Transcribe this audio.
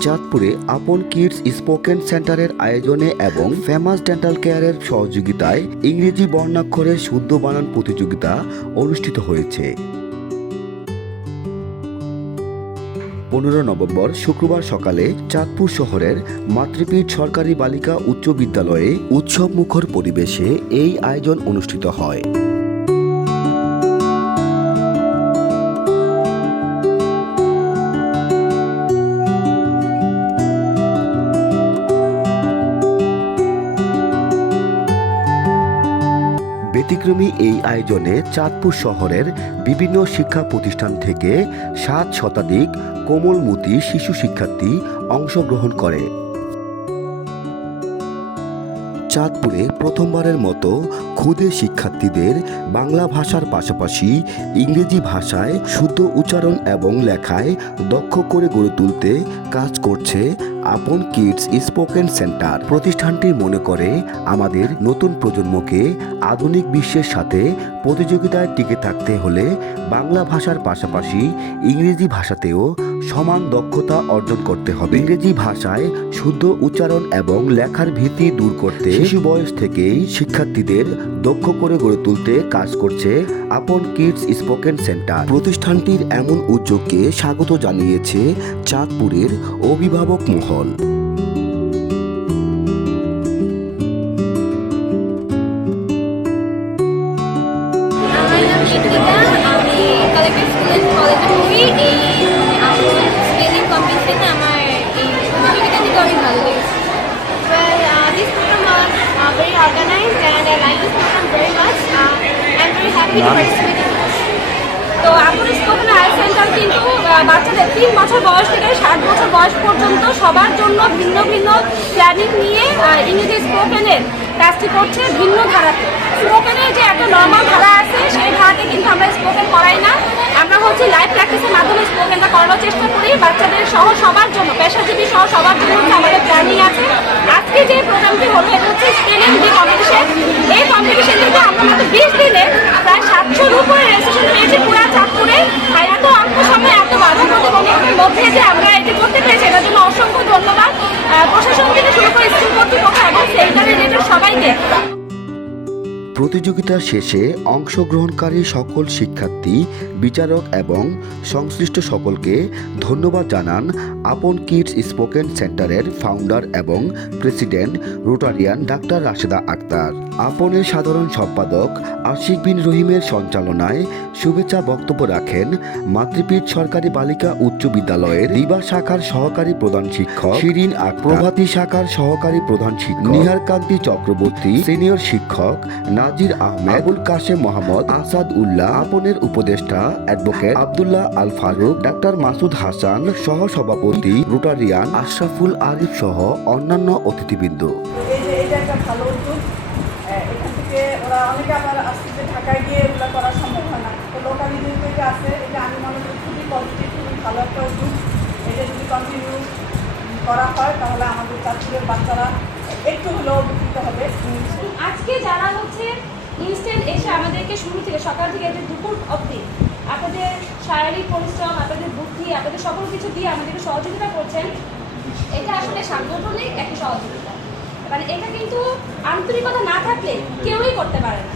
চাঁদপুরে আপন kids spoken সেন্টারের আয়োজনে এবং ফেমাস ডেন্টাল কেয়ারের সহযোগিতায় ইংরেজি বর্ণাক্ষরের শুদ্ধ বানান প্রতিযোগিতা অনুষ্ঠিত হয়েছে। পনেরো নভেম্বর শুক্রবার সকালে চাঁদপুর শহরের মাতৃপীঠ সরকারি বালিকা উচ্চ বিদ্যালয়ে উৎসব মুখর পরিবেশে এই আয়োজন অনুষ্ঠিত হয়। ব্যতিক্রমী এই আয়োজনে চাঁদপুর শহরের বিভিন্ন শিক্ষা প্রতিষ্ঠান থেকে সাত শতাধিক কোমলমতি শিশু শিক্ষার্থী অংশগ্রহণ করে। চাঁদপুরে প্রথমবারের মতো ক্ষুদে শিক্ষার্থীদের বাংলা ভাষার পাশাপাশি ইংরেজি ভাষায় শুদ্ধ উচ্চারণ এবং লেখায় দক্ষ করে গড়ে তুলতে কাজ করছে আপন কিডস স্পোকেন সেন্টার। প্রতিষ্ঠানটি মনে করে আমাদের নতুন প্রজন্মকে আধুনিক বিশ্বের সাথে প্রতিযোগিতায় টিকে থাকতে হলে বাংলা ভাষার পাশাপাশি ইংরেজি ভাষাতেও সমান দক্ষতা অর্জন করতে হবে। ইংরেজি ভাষায় শুদ্ধ উচ্চারণ এবং লেখার ভীতি দূর করতে শিশু বয়স থেকেই শিক্ষার্থীদের দক্ষ করে গড়ে তুলতে কাজ করছে আপন কিডস স্পোকেন সেন্টার। প্রতিষ্ঠানটির এমন উদ্যোগকে স্বাগত জানিয়েছে চাঁদপুরের অভিভাবক মহল। Very and I like this program very much. Uh, I'm very happy to participate in this. তো আপুর স্পোকেন আর্ট সেন্টার কিন্তু বাচ্চাদের তিন বছর বয়স থেকে ষাট বছর বয়স পর্যন্ত সবার জন্য ভিন্ন ভিন্ন প্ল্যানিং নিয়ে আহ, ইংরেজি স্পোকেনের কাজটি করছে ভিন্ন ধারাতে। স্পোকেনের যে একটা নর্মাল ধারা আছে সেই ধারাতে কিন্তু আমরা স্পোকেন করাই না। আমরা হচ্ছে লাইভ প্র্যাকটিসের মাধ্যমে স্পোকেনটা করানোর চেষ্টা করি। বাচ্চাদের সহ সবার জন্য পেশাজীবী সহ সবার জন্য আমাদের প্ল্যানিং আছে। আজকে যে প্রোগ্রামটি হলো এটা হচ্ছে স্পেলিং যে কম্পিটিশনটিতে আমরা মাত্র বিশ দিনে প্রতিযোগিতা শেষে অংশগ্রহণকারী সকল শিক্ষার্থী বিচারক এবং সংশ্লিষ্ট সকলকে ধন্যবাদ জানান আপন কিডস স্পোকেন সেন্টারের ফাউন্ডার এবং president Rotarian doctor Rasheda Akter. আপনের সাধারণ সম্পাদক আশিক বিন রহিমের সঞ্চালনায় শুভেচ্ছা বক্তব্য রাখেন মাতৃপীঠ সরকারি বালিকা উচ্চ বিদ্যালয়ের রিবা শাখার সহকারী প্রধান শিক্ষক শিরিন প্রভাতী শাখার সহকারী প্রধান শিক্ষক নিহার কান্তি চক্রবর্তী সিনিয়র শিক্ষক নাজির আহমেদ, আবুল কাশেম মোহাম্মদ, আসাদ উল্লাহ আপনের উপদেষ্টা অ্যাডভোকেট আবদুল্লাহ আল ফারুক, ডাক্তার মাসুদ হাসান সহ সভাপতি রোটারিয়ান আশরাফুল আরিফ সহ অন্যান্য অতিথিবৃন্দ। করা হয় তাহলে আমাদের চাকরির বাচ্চারা একটু হলেও উপকৃত হবে ইংলিশে আজকে যারা হচ্ছে ইনস্ট্যান্ট এসে আমাদেরকে শুরু থেকে সকাল থেকে এদের দুপুর অবধি আপনাদের শারীরিক পরিশ্রম, আপনাদের বুদ্ধি, আপনাদের সকল কিছু দিয়ে আমাদেরকে সহযোগিতা করছেন। এটা আসলে সাংগঠনিক একটা সহযোগিতা? মানে এটা কিন্তু আন্তরিকতা না থাকলে কেউই করতে পারে না।